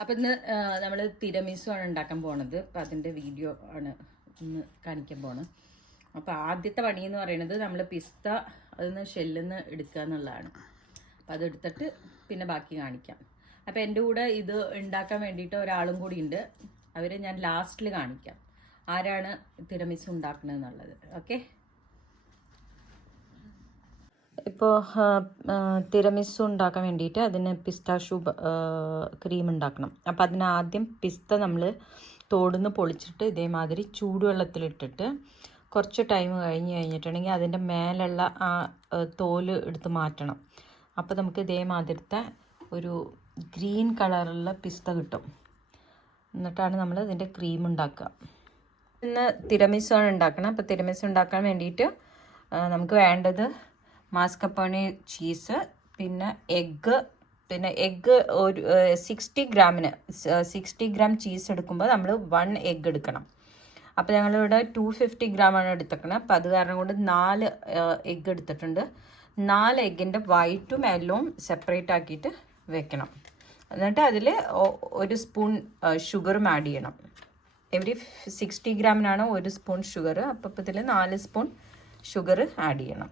അപ്പം ഇന്ന് നമ്മൾ തിരമിസു ആണ് ഉണ്ടാക്കാൻ പോണത്. അപ്പം അതിൻ്റെ വീഡിയോ ആണ് ഇന്ന് കാണിക്കാൻ പോണത്. അപ്പോൾ ആദ്യത്തെ പണി എന്ന് പറയുന്നത് നമ്മൾ പിസ്ത അതിന്ന് ഷെല്ലിൽ നിന്ന് എടുക്കുക എന്നുള്ളതാണ്. അപ്പം അതെടുത്തിട്ട് പിന്നെ ബാക്കി കാണിക്കാം. അപ്പോൾ എൻ്റെ കൂടെ ഇത് ഉണ്ടാക്കാൻ വേണ്ടിയിട്ട് ഒരാളും കൂടി ഉണ്ട്. അവരെ ഞാൻ ലാസ്റ്റിൽ കാണിക്കാം ആരാണ് തിരമിസു ഉണ്ടാക്കുന്നത് എന്നുള്ളത്. ഓക്കെ, ഇപ്പോൾ തിരമിസു ഉണ്ടാക്കാൻ വേണ്ടിയിട്ട് അതിന് പിസ്താഷ്യൂ ക്രീം ഉണ്ടാക്കണം. അപ്പോൾ അതിന് ആദ്യം പിസ്ത നമ്മൾ തോടുന്ന് പൊളിച്ചിട്ട് ഇതേമാതിരി ചൂടുവെള്ളത്തിലിട്ടിട്ട് കുറച്ച് ടൈം കഴിഞ്ഞിട്ടുണ്ടെങ്കിൽ അതിൻ്റെ മേലുള്ള ആ തോല് എടുത്ത് മാറ്റണം. അപ്പോൾ നമുക്ക് ഇതേമാതിരത്തെ ഒരു ഗ്രീൻ കളറുള്ള പിസ്ത കിട്ടും. എന്നിട്ടാണ് നമ്മൾ ഇതിൻ്റെ ക്രീം ഉണ്ടാക്കുക. ഇന്ന് തിരമിസു ആണ് ഉണ്ടാക്കണം. അപ്പോൾ തിരമിസു ഉണ്ടാക്കാൻ വേണ്ടിയിട്ട് നമുക്ക് വേണ്ടത് മാസ്കപ്പോണെ ചീസ്, പിന്നെ എഗ്ഗ് ഒരു 60 ഗ്രാമിന് 60 ഗ്രാം ചീസ് എടുക്കുമ്പോൾ നമ്മൾ 1 എഗ്ഗ് എടുക്കണം. അപ്പോൾ ഞങ്ങളിവിടെ 250 ഗ്രാമാണ് എടുത്തേക്കണം. അപ്പോൾ അത് കാരണം കൊണ്ട് 4 എഗ്ഗ് എടുത്തിട്ടുണ്ട്. 4 എഗ്ഗിൻ്റെ വൈറ്റും യെല്ലോവും സെപ്പറേറ്റ് ആക്കിയിട്ട് വെക്കണം. എന്നിട്ട് അതിൽ 1 സ്പൂൺ ഷുഗറും ആഡ് ചെയ്യണം. Every 60 ഗ്രാമിനാണ് 1 spoon sugar. അപ്പോൾ ഇതിൽ 4 സ്പൂൺ ഷുഗർ ആഡ് ചെയ്യണം.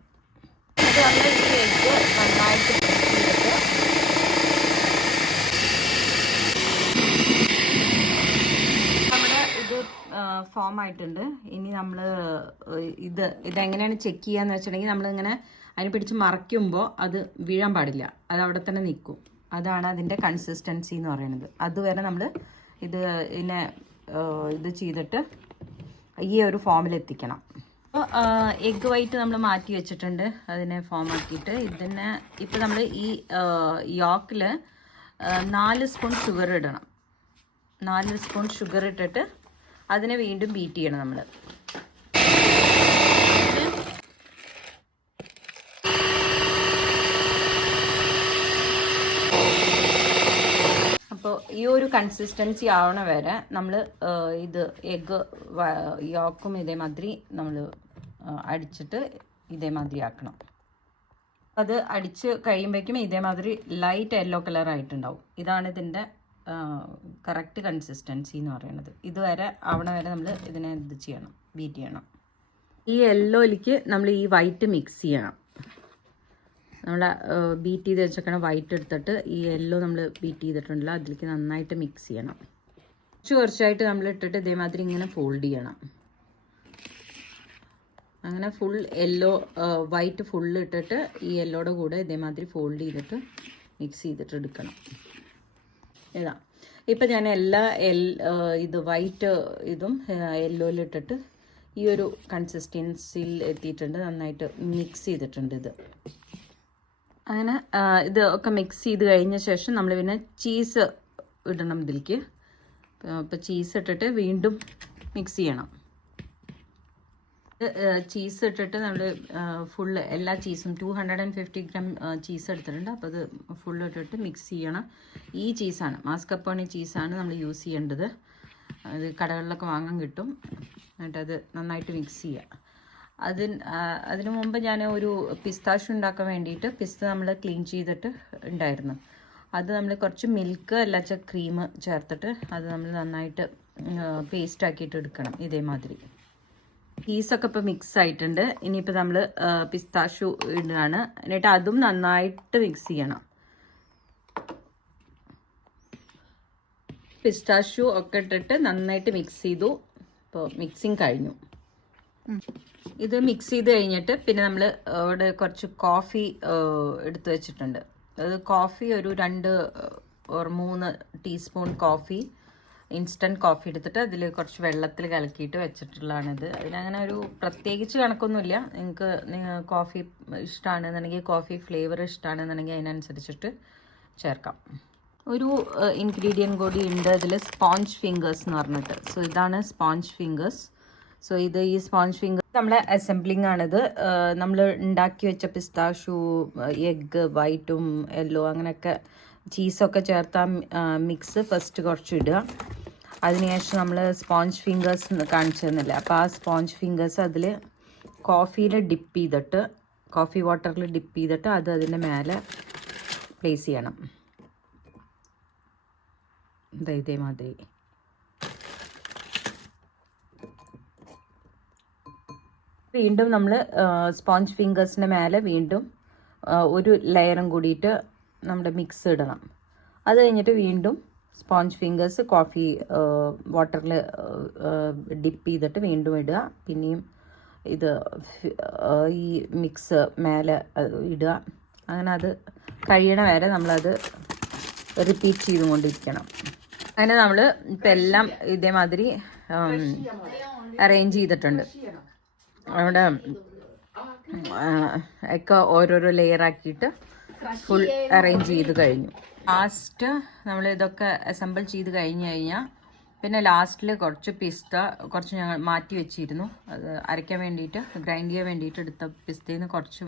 അത് നമ്മൾ ഈ എഗ്ഗ് നന്നായിട്ട് ചെയ്തിട്ട് നമ്മുടെ ഇത് ഫോം ആയിട്ടുണ്ട്. ഇനി നമ്മൾ ഇതെങ്ങനെയാണ് ചെക്ക് ചെയ്യാന്ന് വെച്ചിട്ടുണ്ടെങ്കിൽ നമ്മളിങ്ങനെ അതിനെ പിടിച്ച് മറയ്ക്കുമ്പോൾ അത് വീഴാൻ പാടില്ല, അത് അവിടെ തന്നെ നിൽക്കും. അതാണ് അതിൻ്റെ കൺസിസ്റ്റൻസി എന്ന് പറയുന്നത്. അതുവരെ നമ്മൾ ഇതിനെ ഇത് ചെയ്തിട്ട് ഈ ഒരു ഫോമിലെത്തിക്കണം. അപ്പോൾ എഗ്ഗ് വൈറ്റ് നമ്മൾ മാറ്റി വെച്ചിട്ടുണ്ട്. അതിനെ ഫോം ആക്കിയിട്ട് ഇതിനെ ഇപ്പോൾ നമ്മൾ ഈ യോക്കിൽ 4 സ്പൂൺ ഷുഗർ ഇടണം. 4 സ്പൂൺ ഷുഗർ ഇട്ടിട്ട് അതിനെ വീണ്ടും ബീറ്റ് ചെയ്യണം നമ്മൾ. അപ്പോൾ ഈ ഒരു കൺസിസ്റ്റൻസി ആവണ വരെ നമ്മൾ ഇത് എഗ്ഗ് യോക്കും ഇതേമാതിരി നമ്മൾ അടിച്ചിട്ട് ഇതേമാതിരി ആക്കണം. അത് അടിച്ച് കഴിയുമ്പോഴേക്കും ഇതേമാതിരി ലൈറ്റ് യെല്ലോ കളർ ആയിട്ടുണ്ടാവും. ഇതാണ് ഇതിൻ്റെ കറക്റ്റ് കൺസിസ്റ്റൻസി എന്ന് പറയുന്നത്. ഇതുവരെ ആവണ വരെ നമ്മൾ ഇതിനെ ഇത് ചെയ്യണം, ബീറ്റ് ചെയ്യണം. ഈ യെല്ലോയിലേക്ക് നമ്മൾ ഈ വൈറ്റ് മിക്സ് ചെയ്യണം. നമ്മൾ ബീറ്റ് ചെയ്ത് വെച്ചേക്കണ വൈറ്റ് എടുത്തിട്ട് ഈ യെല്ലോ നമ്മൾ ബീറ്റ് ചെയ്തിട്ടുണ്ടല്ലോ അതിലേക്ക് നന്നായിട്ട് മിക്സ് ചെയ്യണം. കുറച്ചായിട്ട് നമ്മൾ ഇട്ടിട്ട് ഇതേമാതിരി ഇങ്ങനെ ഫോൾഡ് ചെയ്യണം. അങ്ങനെ ഫുൾ യെല്ലോ വൈറ്റ് ഫുള്ള് ഇട്ടിട്ട് ഈ യെല്ലോയുടെ കൂടെ ഇതേമാതിരി ഫോൾഡ് ചെയ്തിട്ട് മിക്സ് ചെയ്തിട്ട് എടുക്കണം. ഇതാ ഇപ്പം ഞാൻ എല്ലാ ഇത് വൈറ്റ് ഇതും യെല്ലോയിലിട്ടിട്ട് ഈ ഒരു കൺസിസ്റ്റൻസിയിൽ എത്തിയിട്ടുണ്ട്. നന്നായിട്ട് മിക്സ് ചെയ്തിട്ടുണ്ട് ഇത്. അങ്ങനെ ഇത് ഒക്കെ മിക്സ് ചെയ്ത് കഴിഞ്ഞ ശേഷം നമ്മൾ പിന്നെ ചീസ് ഇടണം ഇതിലേക്ക്. അപ്പോൾ ചീസ് ഇട്ടിട്ട് വീണ്ടും മിക്സ് ചെയ്യണം. ചീസ് ഇട്ടിട്ട് നമ്മൾ ഫുള്ള് എല്ലാ ചീസും 250 ഗ്രാം ചീസ് എടുത്തിട്ടുണ്ട്. അപ്പോൾ അത് ഫുള്ള് ഇട്ടിട്ട് മിക്സ് ചെയ്യണം. ഈ ചീസാണ്, മാസ്കപ്പോണെ ചീസാണ് നമ്മൾ യൂസ് ചെയ്യേണ്ടത്. അത് കടകളിലൊക്കെ വാങ്ങാൻ കിട്ടും. എന്നിട്ടത് നന്നായിട്ട് മിക്സ് ചെയ്യുക. അതിനു മുമ്പ് ഞാൻ ഒരു പിസ്താഷ്യൂ ഉണ്ടാക്കാൻ വേണ്ടിയിട്ട് പിസ്ത നമ്മൾ ക്ലീൻ ചെയ്തിട്ട് ഉണ്ടായിരുന്നു. അത് നമ്മൾ കുറച്ച് മിൽക്ക് അല്ലാച്ച ക്രീം ചേർത്തിട്ട് അത് നമ്മൾ നന്നായിട്ട് പേസ്റ്റ് ആക്കിയിട്ട് എടുക്കണം. ഇതേമാതിരി ചീസൊക്കെ ഇപ്പോൾ മിക്സ് ആയിട്ടുണ്ട്. ഇനിയിപ്പോൾ നമ്മൾ പിസ്താഷ്യൂ ഇടുകയാണ്. എന്നിട്ട് അതും നന്നായിട്ട് മിക്സ് ചെയ്യണം. പിസ്താഷ്യൂ ഒക്കെ ഇട്ടിട്ട് നന്നായിട്ട് മിക്സ് ചെയ്തു. ഇപ്പോൾ മിക്സിങ് കഴിഞ്ഞു. ഇത് മിക്സ് ചെയ്ത് കഴിഞ്ഞിട്ട് പിന്നെ നമ്മൾ ഇവിടെ കുറച്ച് കോഫി എടുത്ത് വെച്ചിട്ടുണ്ട്. അത് കോഫി ഒരു 2 or 3 teaspoon coffee, instant coffee എടുത്തിട്ട് അതിൽ കുറച്ച് വെള്ളത്തിൽ കലക്കിയിട്ട് വെച്ചിട്ടുള്ളതാണിത്. അതിനങ്ങനെ ഒരു പ്രത്യേകിച്ച് കണക്കൊന്നുമില്ല. നിങ്ങൾക്ക് കോഫി ഇഷ്ടമാണെന്നുണ്ടെങ്കിൽ, കോഫി ഫ്ലേവർ ഇഷ്ടമാണെന്നുണ്ടെങ്കിൽ അതിനനുസരിച്ചിട്ട് ചേർക്കാം. ഒരു ഇൻഗ്രീഡിയൻറ്റ് കൂടി ഉണ്ട് അതിൽ, സ്പോഞ്ച് ഫിംഗേഴ്സ് എന്ന് പറഞ്ഞിട്ട്. സോ ഇതാണ് സ്പോഞ്ച് ഫിംഗേഴ്സ്. സോ ഈ സ്പോഞ്ച് ഫിംഗർ നമ്മളെ അസംബ്ലിങ് ആണിത്. നമ്മൾ ഉണ്ടാക്കി വെച്ച പിസ്താഷ്യൂ, എഗ്ഗ് വൈറ്റും യെല്ലോ അങ്ങനെയൊക്കെ ചീസൊക്കെ ചേർത്ത മിക്സ് ഫസ്റ്റ് കുറച്ച് ഇടുക. അതിനുശേഷം നമ്മൾ സ്പോഞ്ച് ഫിംഗേഴ്സ് കാണിച്ചു തന്നില്ല. അപ്പോൾ ആ സ്പോഞ്ച് ഫിംഗേഴ്സ് അതിൽ കോഫിയിൽ ഡിപ്പ് ചെയ്തിട്ട്, കോഫി വാട്ടറിൽ ഡിപ്പ് ചെയ്തിട്ട് അത് അതിൻ്റെ മേലെ പ്ലേസ് ചെയ്യണം. ഇതേമാതിരി. വീണ്ടും നമ്മൾ സ്പോഞ്ച് ഫിംഗേഴ്സിൻ്റെ മേലെ വീണ്ടും ഒരു ലെയറും കൂടിയിട്ട് നമ്മുടെ മിക്സ് ഇടണം. അത് കഴിഞ്ഞിട്ട് വീണ്ടും സ്പോഞ്ച് ഫിംഗേഴ്സ് കോഫി വാട്ടറിൽ ഡിപ്പ് ചെയ്തിട്ട് വീണ്ടും ഇടുക. പിന്നെയും ഇത് ഈ മിക്സ് മേലെ ഇടുക. അങ്ങനെ അത് കഴിയണ വരെ നമ്മളത് റിപ്പീറ്റ് ചെയ്തുകൊണ്ടിരിക്കണം. അങ്ങനെ നമ്മൾ ഇപ്പം എല്ലാം ഇതേമാതിരി അറേഞ്ച് ചെയ്തിട്ടുണ്ട്. അവിടെ ഒക്കെ ഓരോരോ ലെയർ ആക്കിയിട്ട് ഫുൾ അറേഞ്ച് ചെയ്ത് കഴിഞ്ഞു. ലാസ്റ്റ് നമ്മൾ ഇതൊക്കെ അസംബിൾ ചെയ്ത് കഴിഞ്ഞ് കഴിഞ്ഞാൽ പിന്നെ ലാസ്റ്റിൽ കുറച്ച് പിസ്ത ഞങ്ങൾ മാറ്റി വെച്ചിരുന്നു. അത് അരയ്ക്കാൻ വേണ്ടിയിട്ട്, ഗ്രൈൻഡ് ചെയ്യാൻ വേണ്ടിയിട്ട് എടുത്ത പിസ്തയിൽ നിന്ന് കുറച്ച്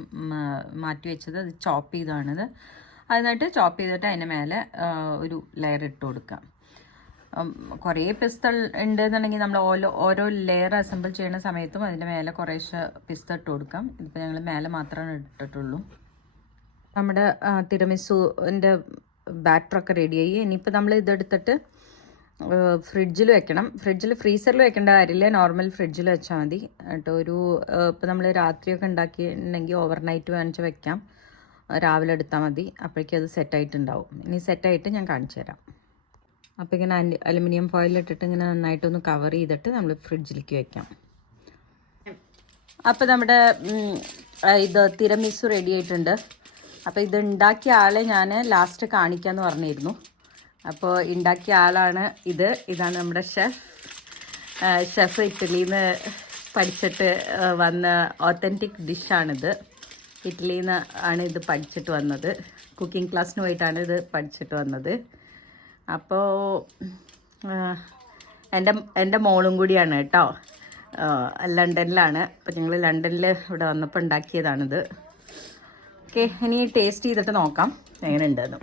മാറ്റി വെച്ചത്, അത് ചോപ്പ് ചെയ്താണിത്. അതിനായിട്ട് ചോപ്പ് ചെയ്തിട്ട് അതിൻ്റെ മേലെ ഒരു ലെയർ ഇട്ട് കൊടുക്കാം. കുറേ പിസ്ത ഉണ്ടെന്നുണ്ടെങ്കിൽ നമ്മൾ ഓരോ ലെയർ അസംബിൾ ചെയ്യുന്ന സമയത്തും അതിൻ്റെ മേലെ കുറേശ്ശെ പിസ്ത ഇട്ട് കൊടുക്കാം. ഇതിപ്പോൾ ഞങ്ങൾ മേലെ മാത്രമാണ് ഇട്ടിട്ടുള്ളൂ. നമ്മുടെ തിരമിസുവിൻ്റെ ബാറ്ററൊക്കെ റെഡിയായി. ഇനിയിപ്പോൾ നമ്മൾ ഇതെടുത്തിട്ട് ഫ്രിഡ്ജിൽ വെക്കണം. ഫ്രീസറിൽ വെക്കേണ്ട കാര്യമില്ല, നോർമൽ ഫ്രിഡ്ജിൽ വെച്ചാൽ മതി. എന്നിട്ട് ഇപ്പോൾ നമ്മൾ രാത്രിയൊക്കെ ഉണ്ടാക്കിയിട്ടുണ്ടെങ്കിൽ ഓവർനൈറ്റ് വാങ്ങിച്ച് വെക്കാം, രാവിലെ എടുത്താൽ മതി. അപ്പോഴേക്കും അത് സെറ്റായിട്ടുണ്ടാവും. ഇനി സെറ്റായിട്ട് ഞാൻ കാണിച്ചു തരാം. അപ്പോൾ ഇങ്ങനെ അലുമിനിയം ഫോയിലിട്ടിട്ട് ഇങ്ങനെ നന്നായിട്ടൊന്ന് കവർ ചെയ്തിട്ട് നമ്മൾ ഫ്രിഡ്ജിലേക്ക് വെക്കാം. അപ്പോൾ നമ്മുടെ ഇത് തിരമിസു റെഡി ആയിട്ടുണ്ട്. അപ്പോൾ ഇത് ഉണ്ടാക്കിയ ആളെ ഞാൻ ലാസ്റ്റ് കാണിക്കാമെന്ന് പറഞ്ഞിരുന്നു. അപ്പോൾ ഉണ്ടാക്കിയ ആളാണ് ഇതാണ് നമ്മുടെ ഷെഫ് ഇറ്റലിയിൽ നിന്ന് പഠിച്ചിട്ട് വന്ന ഓത്തൻറ്റിക് ഡിഷാണിത്. ഇറ്റലിയിൽ നിന്ന് ആണ് ഇത് പഠിച്ചിട്ട് വന്നത്. കുക്കിംഗ് ക്ലാസ്സിന് പോയിട്ടാണ് ഇത് പഠിച്ചിട്ട് വന്നത്. അപ്പോൾ എൻ്റെ മോളും കൂടിയാണ് കേട്ടോ, ലണ്ടനിലാണ്. അപ്പോൾ ഞങ്ങൾ ലണ്ടനിൽ ഇവിടെ വന്നപ്പോൾ ഉണ്ടാക്കിയതാണിത്. ഓക്കെ, ഇനി ടേസ്റ്റ് ചെയ്തിട്ട് നോക്കാം എങ്ങനെയുണ്ടെന്ന്.